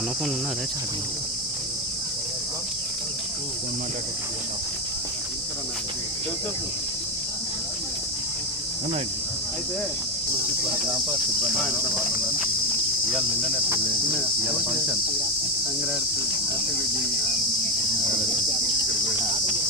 అన్న ఫోన్ ఉన్నదా ఛార్జింగ్ అయితే గ్రామ సిబ్బంది ఇవాళ నిన్ననే ఇవాళ ఫంక్షన్ ఇప్పుడు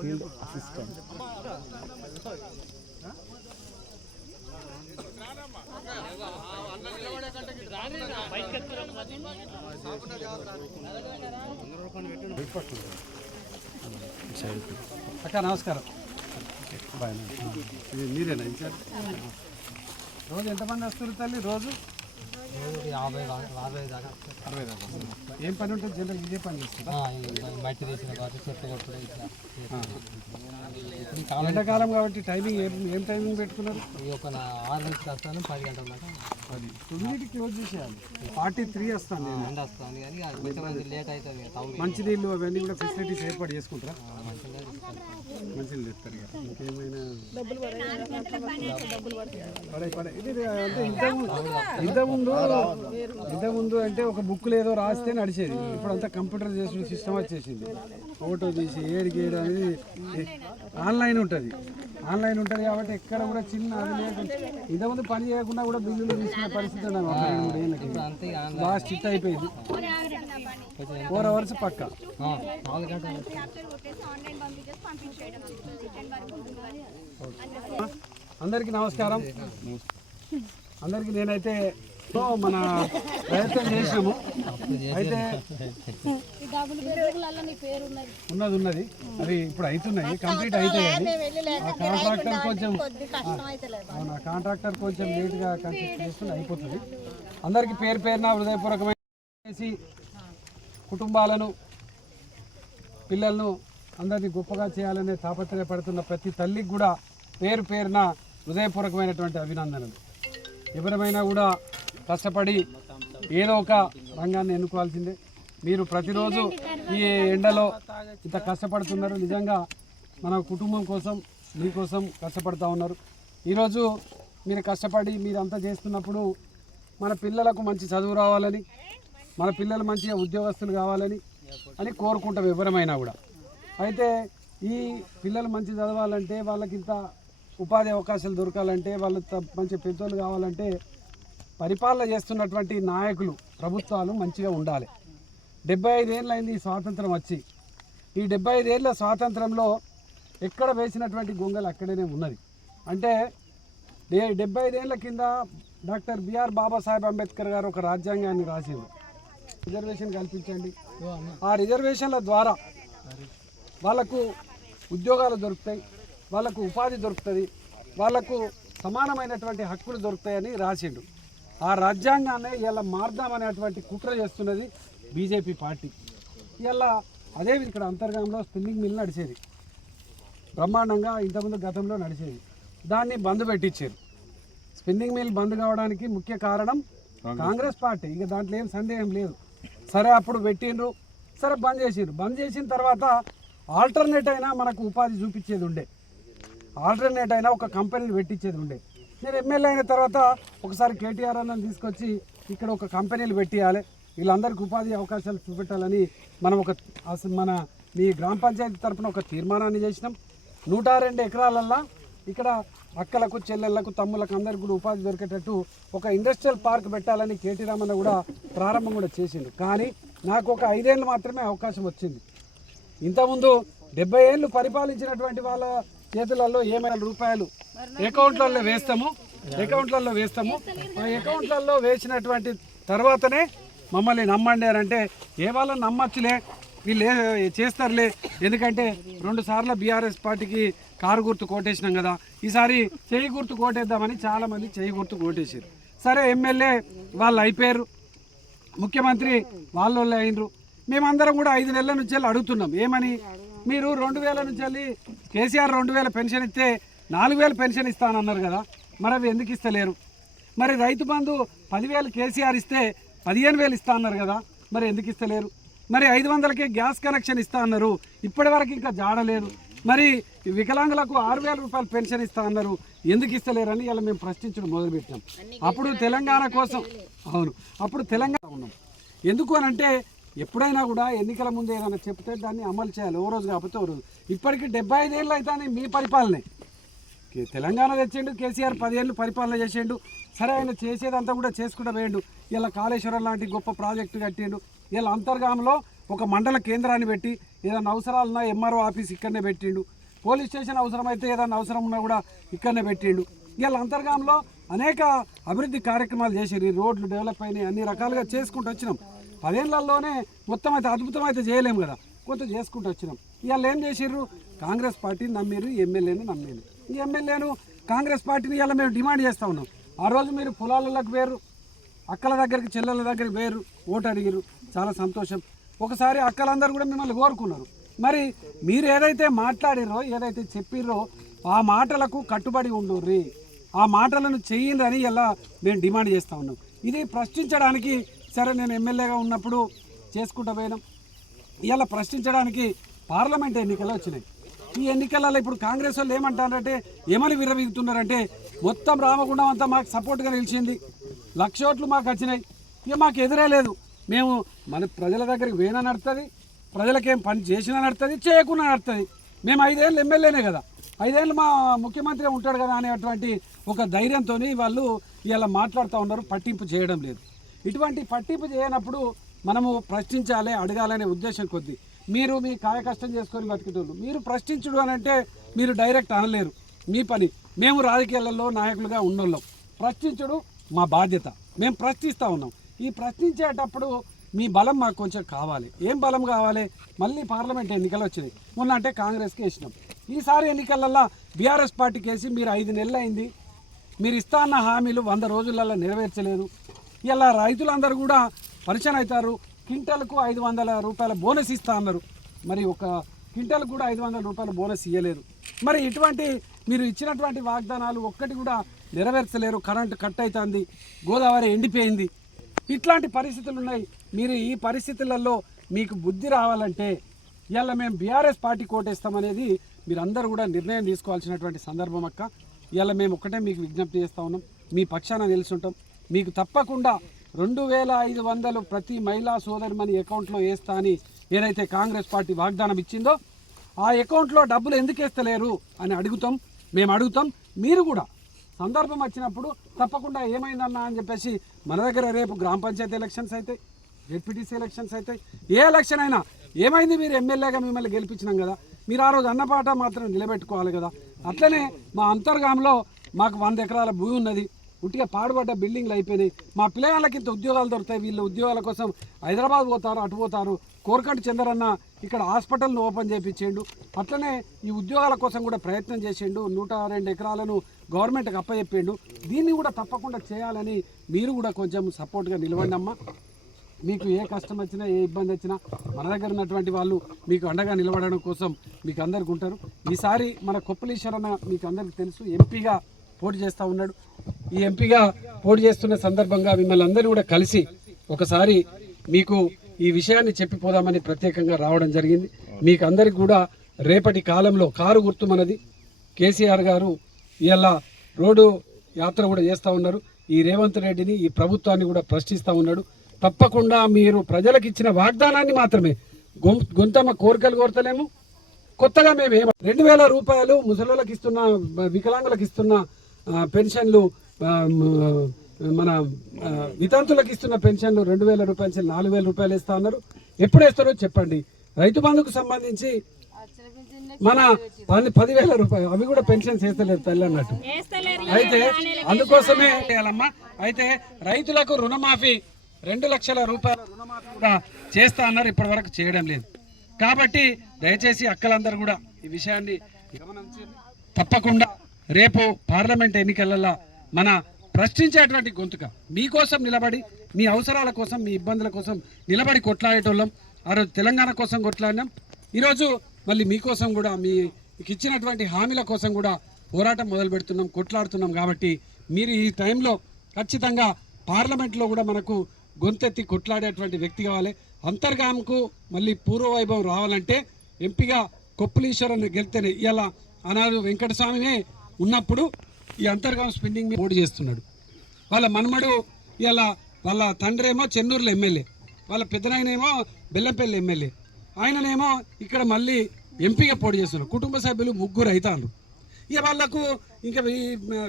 ఫీల్డ్ అసిస్టెంట్ అక్క నమస్కారం. మీరేనా ఇన్ఛార్జ్? రోజు ఎంతమంది వస్తారు తల్లి? రోజు? అరవై దాకా ఏం పని ఉంటుంది? జనరల్ ఇదే పని చేస్తుందా మట్టి తీసిన కాబట్టి చెత్త కొట్టుడు ఇట్లా ఎండాకాలం కాబట్టి టైమింగ్ ఏం ఏం టైమింగ్ పెట్టుకున్నారు? ఈ ఒక నా ఆరు నుంచి వస్తాను పది గంటల దాకా. అది తొమ్మిదికి క్లోజ్ చేసేయాలి. ఫార్టీ త్రీ వస్తాను నేను. ఎండ వస్తాను కానీ అది కొంచెం లేట్ అవుతుంది మంచినీళ్ళు అవన్నీ కూడా ఫెసిలిటీస్ ఏర్పాటు చేసుకుంటారా? మంచినీళ్ళు ఇక. ఇంకేమైనా? పడే పడే ఇది అంటే ఇంతకుముందు ఇంతకుముందు ఇంతకుముందు అంటే ఒక బుక్లు ఏదో రాస్తే నడిచేది. ఇప్పుడు అంతా కంప్యూటర్ చేసిన సిస్టమ్ వచ్చేసింది. ఫోటో తీసి ఏడు అనేది ఆన్లైన్ ఉంటుంది. ఆన్లైన్ ఉంటుంది కాబట్టి ఎక్కడ కూడా చిన్న అది లేకుండా ఇంతకుముందు పని చేయకుండా కూడా బిల్లులు తీసుకునే పరిస్థితి ఇక బాగా స్ట్రిక్ట్ అయిపోయింది. ఫోర్ అవర్స్ పక్క. అందరికీ నమస్కారం. అందరికీ నేనైతే మన ప్రయత్నం చేసినాము. అయితే ఉన్నది. ఉన్నది అవి ఇప్పుడు అవుతున్నాయి కంప్లీట్ అవుతాయి అవి. ఆ కాంట్రాక్టర్ కొంచెం అవును కాంట్రాక్టర్ కొంచెం లేట్గా కంప్లీట్ చేసుకుని అయిపోతుంది. అందరికీ పేరు పేరున హృదయపూర్వకమైన కుటుంబాలను పిల్లలను అందరినీ గొప్పగా చేయాలనే తాపత్రయపడుతున్న ప్రతి తల్లికి కూడా పేరు పేరున హృదయపూర్వకమైనటువంటి అభినందనలు. ఎవరమైనా కూడా కష్టపడి ఏదో ఒక రంగాన్ని ఎన్నుకోవాల్సిందే. మీరు ప్రతిరోజు ఈ ఎండలో ఇంత కష్టపడుతున్నారు. నిజంగా మన కుటుంబం కోసం మీకోసం కష్టపడుతూ ఉన్నారు. ఈరోజు మీరు కష్టపడి మీరు అంతా చేస్తున్నప్పుడు మన పిల్లలకు మంచి చదువు రావాలని మన పిల్లలు మంచిగా ఉద్యోగస్తులు కావాలని అని కోరుకుంటాం ఎవరమైనా కూడా. అయితే ఈ పిల్లలు మంచి చదవాలంటే వాళ్ళకి ఇంత ఉపాధి అవకాశాలు దొరకాలంటే వాళ్ళు మంచి పెద్దోళ్ళు కావాలంటే పరిపాలన చేస్తున్నటువంటి నాయకులు ప్రభుత్వాలు మంచిగా ఉండాలి. డెబ్బై ఐదేళ్ళు అయింది ఈ స్వాతంత్రం వచ్చి. ఈ డెబ్బై ఐదేళ్ళ స్వాతంత్రంలో ఎక్కడ వేసినటువంటి గొంగలు అక్కడనే ఉన్నది. అంటే డే డెబ్బై ఐదేళ్ళ కింద డాక్టర్ బిఆర్ బాబాసాహెబ్ అంబేద్కర్ గారు ఒక రాజ్యాంగాన్ని రాసింది రిజర్వేషన్ కల్పించండి. ఆ రిజర్వేషన్ల ద్వారా వాళ్ళకు ఉద్యోగాలు దొరుకుతాయి వాళ్ళకు ఉపాధి దొరుకుతుంది వాళ్ళకు సమానమైనటువంటి హక్కులు దొరుకుతాయని రాసిండు. ఆ రాజ్యాంగాన్ని ఇలా మార్దామనేటువంటి కుట్ర చేస్తున్నది బీజేపీ పార్టీ. ఇలా అదే ఇక్కడ అంతర్గంలో స్పిన్నింగ్ మిల్ నడిచేది. బ్రహ్మాండంగా ఇంతకుముందు గతంలో నడిచేది. దాన్ని బంద్ పెట్టించారు స్పిన్నింగ్ మిల్ బంద్ కావడానికి ముఖ్య కారణం కాంగ్రెస్. పార్టీ. ఇక దాంట్లో ఏం సందేహం లేదు. సరే అప్పుడు పెట్టిండ్రు. సరే బంద్ చేసిండ్రు. బంద్ చేసిన తర్వాత ఆల్టర్నేట్ అయినా మనకు ఉపాధి చూపించేది ఉండే. ఆల్టర్నేట్ అయినా ఒక కంపెనీని పెట్టించేది ఉండే. నేను ఎమ్మెల్యే అయిన తర్వాత ఒకసారి కేటీఆర్ అన్నని తీసుకొచ్చి ఇక్కడ ఒక కంపెనీలు పెట్టియాలి. వీళ్ళందరికీ ఉపాధి అవకాశాలు చూపెట్టాలని మనం ఒక మన మీ గ్రామ పంచాయతీ తరఫున ఒక తీర్మానాన్ని చేసినాం. నూట రెండు ఎకరాలల్లా ఇక్కడ అక్కలకు చెల్లెళ్ళకు తమ్ములకు అందరికి కూడా ఉపాధి దొరికేటట్టు ఒక ఇండస్ట్రియల్ పార్క్ పెట్టాలని కేటీ రామన్న కూడా ప్రారంభం కూడా చేసిండు. కానీ నాకు ఒక ఐదేళ్ళు మాత్రమే అవకాశం వచ్చింది. ఇంతకుముందు డెబ్బై ఏళ్ళు పరిపాలించినటువంటి వాళ్ళ చేతులలో ఏమైనా రూపాయలు అకౌంట్లలో వేస్తాము అకౌంట్లలో వేస్తాము. ఆ అకౌంట్లలో వేసినటువంటి తర్వాతనే మమ్మల్ని నమ్మండి అని అంటే ఏ వాళ్ళని నమ్మచ్చులే వీళ్ళు చేస్తారులే. ఎందుకంటే రెండు సార్లు బీఆర్ఎస్ పార్టీకి కారు గుర్తు కోటేసినాం కదా. ఈసారి చేయి గుర్తు కోటేద్దామని చాలామంది చేయి గుర్తు కోటేసారు సరే ఎమ్మెల్యే వాళ్ళు అయిపోయారు. ముఖ్యమంత్రి వాళ్ళు అయినరు. మేమందరం కూడా ఐదు నెలల నుంచి వెళ్ళి అడుగుతున్నాం ఏమని? మీరు రెండు వేల నుంచి వెళ్ళి కేసీఆర్ రెండు వేల పెన్షన్ ఇస్తే నాలుగు వేల పెన్షన్ ఇస్తానన్నారు కదా మరి అవి ఎందుకు ఇస్తలేరు? మరి రైతు బంధు పదివేలు కేసీఆర్ ఇస్తే పదిహేను వేలు ఇస్తా అన్నారు కదా మరి ఎందుకు ఇస్తలేరు? మరి ఐదు వందలకే గ్యాస్ కనెక్షన్ ఇస్తా అన్నారు ఇప్పటి వరకు ఇంకా జాడలేదు మరి వికలాంగులకు ఆరు వేల రూపాయలు పెన్షన్ ఇస్తా అన్నారు ఎందుకు ఇస్తలేరని ఇలా మేము ప్రశ్నించడం మొదలుపెట్టాం. అప్పుడు తెలంగాణ కోసం అవును అప్పుడు తెలంగాణ ఉన్నాం. ఎందుకు అని అంటే ఎప్పుడైనా కూడా ఎన్నికల ముందు ఏదైనా చెప్తే దాన్ని అమలు చేయాలి. ఓ రోజు కాకపోతే ఓ రోజు. ఇప్పటికి డెబ్బై ఐదేళ్ళు అవుతాయి మీ పరిపాలనే. తెలంగాణ తెచ్చిండు కేసీఆర్ పదేళ్ళు పరిపాలన చేసిండు. సరే ఆయన చేసేదంతా కూడా చేసుకుంటూ పోయిండు. ఇలా కాళేశ్వరం లాంటి గొప్ప ప్రాజెక్టు కట్టిండు. ఇలా అంతర్గామంలో ఒక మండల కేంద్రాన్ని పెట్టి ఏదైనా అవసరాలున్నా ఎంఆర్ఓ ఆఫీస్ ఇక్కడనే పెట్టిండు. పోలీస్ స్టేషన్ అవసరమైతే ఏదైనా అవసరం ఉన్నా కూడా ఇక్కడనే పెట్టిండు. ఇలా అంతర్గామంలో అనేక అభివృద్ధి కార్యక్రమాలు చేసారు రోడ్లు డెవలప్ అయినాయి అన్ని రకాలుగా చేసుకుంటూ వచ్చినాం. పదేళ్ళలోనే మొత్తం అయితే అద్భుతం అయితే చేయలేము కదా. కొంత చేసుకుంటూ వచ్చినాం. ఇవాళ ఏం చేసిర్రు? కాంగ్రెస్ పార్టీని నమ్మిరు ఎమ్మెల్యేని నమ్మిరు ఈ ఎమ్మెల్యేను కాంగ్రెస్ పార్టీని ఇవాళ మేము డిమాండ్ చేస్తూ ఉన్నాం. ఆ రోజు మీరు పొలాలకు వేరు అక్కల దగ్గరికి చెల్లెల దగ్గరికి వేరు ఓటు అడిగిరు చాలా సంతోషం. ఒకసారి అక్కలందరూ కూడా మిమ్మల్ని కోరుకున్నారు. మరి మీరు ఏదైతే మాట్లాడిరో ఏదైతే చెప్పిర్రో ఆ మాటలకు కట్టుబడి ఉండుర్రి. ఆ మాటలను చెయ్యండి అని ఇలా మేము డిమాండ్ చేస్తూ ఉన్నాం. ఇది ప్రశ్నించడానికి సరే నేను ఎమ్మెల్యేగా ఉన్నప్పుడు చేసుకుంటూ పోయినాం. ఇలా ప్రశ్నించడానికి పార్లమెంట్ ఎన్నికలు వచ్చినాయి. ఈ ఎన్నికలలో ఇప్పుడు కాంగ్రెస్ వాళ్ళు ఏమంటారంటే ఏమని విరవీగుతున్నారంటే మొత్తం రామగుండం అంతా మాకు సపోర్ట్గా నిలిచింది. లక్ష ఓట్లు మాకు వచ్చినాయి. ఇక మాకు ఎదురే లేదు. మేము మన ప్రజల దగ్గరికి పోయినా నడుతుంది ప్రజలకేం పని చేసినా నడుతుంది చేయకుండా నడుతుంది. మేము ఐదేళ్ళు ఎమ్మెల్యేనే కదా. ఐదేళ్ళు మా ముఖ్యమంత్రి ఉంటాడు కదా అనేటువంటి ఒక ధైర్యంతో వాళ్ళు ఇలా మాట్లాడుతూ ఉన్నారు. పట్టింపు చేయడం లేదు. ఇటువంటి పట్టింపు చేయనప్పుడు మనము ప్రశ్నించాలి అడగాలనే ఉద్దేశం కొద్ది. మీరు మీ కాయ కష్టం చేసుకొని బతికేటోళ్ళు. మీరు ప్రశ్నించుడు అని అంటే మీరు డైరెక్ట్ అనలేరు. మీ పని. మేము రాజకీయాలలో నాయకులుగా ఉన్నోళ్ళం. ప్రశ్నించుడు మా బాధ్యత. మేము ప్రశ్నిస్తూ ఉన్నాం. ఈ ప్రశ్నించేటప్పుడు మీ బలం మాకు కొంచెం కావాలి. ఏం బలం కావాలి? మళ్ళీ పార్లమెంట్ ఎన్నికలు వచ్చినాయి. మొన్న అంటే కాంగ్రెస్కి వేసినాం. ఈసారి ఎన్నికలల్లో బీఆర్ఎస్ పార్టీకి వేసి మీరు ఐదు నెలలు అయింది మీరు ఇస్తా అన్న హామీలు వంద రోజులలో నెరవేర్చలేదు. ఇలా రైతులందరూ కూడా పరిచయం అవుతారు. క్వింటల్కు ఐదు వందల రూపాయల బోనస్ ఇస్తా అన్నారు. మరి ఒక క్వింటల్కు కూడా ఐదు వందల రూపాయల బోనస్ ఇవ్వలేదు మరి ఇటువంటి మీరు ఇచ్చినటువంటి వాగ్దానాలు ఒక్కటి కూడా నెరవేర్చలేరు. కరెంటు కట్ అవుతుంది గోదావరి ఎండిపోయింది. ఇట్లాంటి పరిస్థితులు ఉన్నాయి. మీరు ఈ పరిస్థితులలో మీకు బుద్ధి రావాలంటే ఇలా మేము బీఆర్ఎస్ పార్టీ కోటేస్తామనేది మీరందరూ కూడా నిర్ణయం తీసుకోవాల్సినటువంటి సందర్భం అక్క. ఇలా మేము ఒక్కటే మీకు విజ్ఞప్తి చేస్తూ ఉన్నాం. మీ పక్షాన నిలుచుంటాం. మీకు తప్పకుండా రెండు వేల ఐదు వందలు ప్రతి మహిళా సోదరిమణి అకౌంట్లో వేస్తా అని ఏదైతే కాంగ్రెస్ పార్టీ వాగ్దానం ఇచ్చిందో ఆ అకౌంట్లో డబ్బులు ఎందుకు వేస్తలేరు అని అడుగుతాం మేము అడుగుతాం మీరు కూడా. సందర్భం వచ్చినప్పుడు తప్పకుండా ఏమైందన్నా అని చెప్పేసి మన దగ్గర రేపు గ్రామ పంచాయతీ ఎలక్షన్స్ అవుతాయి జెడ్పీటీసీ ఎలక్షన్స్ అవుతాయి ఏ ఎలక్షన్ అయినా ఏమైంది మీరు ఎమ్మెల్యేగా మిమ్మల్ని గెలిపించినాం కదా? మీరు ఆ రోజు అన్నపాట మాత్రం నిలబెట్టుకోవాలి కదా? అట్లనే మా అంతర్గాంలో మాకు వంద ఎకరాల భూమి ఉన్నది. ఉట్టిగా పాడుపడ్డ బిల్డింగ్లు అయిపోయినాయి. మా పిల్లగాళ్ళకి ఇంత ఉద్యోగాలు దొరుకుతాయి. వీళ్ళు ఉద్యోగాల కోసం హైదరాబాద్ పోతారు అటు పోతారు. కోరకంటి చంద్రన్న ఇక్కడ హాస్పిటల్ను ఓపెన్ చేయించిండు అట్లనే ఈ ఉద్యోగాల కోసం కూడా ప్రయత్నం చేసిండు. నూట రెండు ఎకరాలను గవర్నమెంట్కి అప్పచెప్పిండు. దీన్ని కూడా తప్పకుండా చేయాలని మీరు కూడా కొంచెం సపోర్ట్గా నిలవండి అమ్మా. మీకు ఏ కష్టం వచ్చినా ఏ ఇబ్బంది వచ్చినా మన దగ్గర ఉన్నటువంటి వాళ్ళు మీకు అండగా నిలబడడం కోసం మీకు అందరికి ఉంటారు. ఈసారి మన కొప్పలీశ్వరన్న మీకు అందరికీ తెలుసు ఎంపీగా పోటీ చేస్తూ ఉన్నాడు. ఈ ఎంపీగా పోటీ చేస్తున్న సందర్భంగా మిమ్మల్ని అందరినీ కూడా కలిసి ఒకసారి మీకు ఈ విషయాన్ని చెప్పిపోదామని ప్రత్యేకంగా రావడం జరిగింది. మీకు అందరికి కూడా రేపటి కాలంలో కారు గుర్తు మనది కేసీఆర్ గారు ఇలా రోడ్డు యాత్ర కూడా చేస్తూ ఉన్నారు. ఈ రేవంత్ రెడ్డిని ఈ ప్రభుత్వాన్ని కూడా ప్రశ్నిస్తూ ఉన్నాడు. తప్పకుండా మీరు ప్రజలకు ఇచ్చిన వాగ్దానాన్ని మాత్రమే గొం- గొంతమ్మ కోరికలు కోరతలేము. కొత్తగా మేము ఏమ రెండు వేల రూపాయలు ముసలోళ్ళకి ఇస్తున్న వికలాంగులకు ఇస్తున్న పెన్షన్లు మన వితంతులకు ఇస్తున్న పెన్షన్లు రెండు వేల రూపాయల నుంచి నాలుగు వేల రూపాయలు ఇస్తా ఉన్నారు. ఎప్పుడు వేస్తారో చెప్పండి. రైతు బంధుకు సంబంధించి మన పది పదివేల రూపాయలు అవి కూడా పెన్షన్ చేస్తలేదు తల్లి అన్నట్టు అయితే అందుకోసమే చేయాలమ్మా. అయితే రైతులకు రుణమాఫీ రెండు లక్షల రూపాయల రుణమాఫీ కూడా చేస్తా అన్నారు ఇప్పటి వరకు చేయడం లేదు. కాబట్టి దయచేసి అక్కలందరూ కూడా ఈ విషయాన్ని గమనించి తప్పకుండా రేపు పార్లమెంట్ ఎన్నికలలో మన ప్రశ్నించేటువంటి గొంతుక మీకోసం నిలబడి మీ అవసరాల కోసం మీ ఇబ్బందుల కోసం నిలబడి కొట్లాడేటోళ్ళం. ఆ రోజు తెలంగాణ కోసం కొట్లాడినాం. ఈరోజు మళ్ళీ మీకోసం కూడా మీకు ఇచ్చినటువంటి హామీల కోసం కూడా పోరాటం మొదలు పెడుతున్నాం కొట్లాడుతున్నాం కాబట్టి మీరు ఈ టైంలో ఖచ్చితంగా పార్లమెంట్లో కూడా మనకు గొంతెత్తి కొట్లాడేటువంటి వ్యక్తి కావాలి. అంతర్గామకు మళ్ళీ పూర్వవైభవం రావాలంటే ఎంపీగా కొప్పులీశ్వరన్ గెలితేనే ఇలా అనాడు వెంకటస్వామినే ఉన్నప్పుడు ఈ అంతర్గామ స్పెండింగ్ మీద పోటీ చేస్తున్నాడు. వాళ్ళ మనమడు ఇలా వాళ్ళ తండ్రి ఏమో చెన్నూరులో ఎమ్మెల్యే వాళ్ళ పెద్దనాయనేమో బెల్లంపల్లి ఎమ్మెల్యే. ఆయననేమో ఇక్కడ మళ్ళీ ఎంపీగా పోటీ చేస్తున్నారు. కుటుంబ సభ్యులు ముగ్గురు అవుతారు ఇక వాళ్ళకు ఇంకా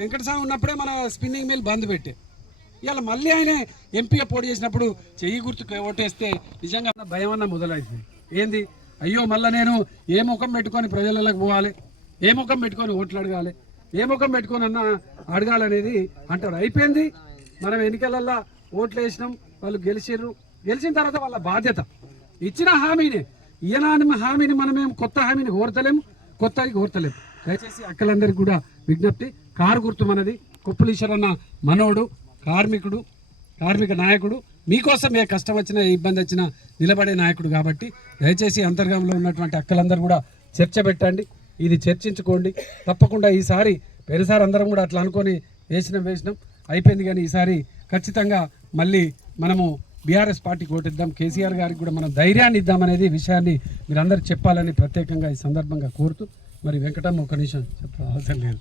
వెంకటస్వామి ఉన్నప్పుడే మన స్పిన్నింగ్ మిల్ బంద్ పెట్టే. ఇవాళ మళ్ళీ ఆయన ఎంపీగా పోటీ చేసినప్పుడు చెయ్యి గుర్తు ఓటేస్తే నిజంగా భయం అన్న మొదలైంది. ఏంది? అయ్యో మళ్ళీ నేను ఏ ముఖం పెట్టుకొని ప్రజలకు పోవాలి? ఏ ముఖం పెట్టుకొని ఓట్లు అడగాలి? ఏ ముఖం పెట్టుకొని అన్న అడగాలనేది అంటారు. అయిపోయింది. మనం ఎన్నికలల్లో ఓట్లు వేసినాం వాళ్ళు గెలిచిర్రు. గెలిచిన తర్వాత వాళ్ళ బాధ్యత. ఇచ్చిన హామీని. ఈయన హామీని మనమేం కొత్త హామీని కోరతలేము కొత్తది కోరతలేము దయచేసి అక్కలందరికీ కూడా విజ్ఞప్తి. కారు గుర్తు మనది. కుప్పలీశ్వరన్న మనోడు కార్మికుడు కార్మిక నాయకుడు. మీకోసం ఏ కష్టం వచ్చినా ఏ ఇబ్బంది వచ్చినా నిలబడే నాయకుడు కాబట్టి దయచేసి అంతర్గంలో ఉన్నటువంటి అక్కలందరూ కూడా చర్చ పెట్టండి. ఇది చర్చించుకోండి. తప్పకుండా ఈసారి పెరిసారి అందరం కూడా అట్లా అనుకొని వేసినాం వేసినాం. అయిపోయింది కానీ ఈసారి ఖచ్చితంగా మళ్ళీ మనము బీఆర్ఎస్ పార్టీకి ఓటిద్దాం. కేసీఆర్ గారికి కూడా మనం ధైర్యాన్ని ఇద్దామనేది విషయాన్ని మీరందరూ చెప్పాలని ప్రత్యేకంగా ఈ సందర్భంగా కోరుతూ మరి వెంకటమ్మ ఒక నిమిషం చెప్ప అవసరం లేదు.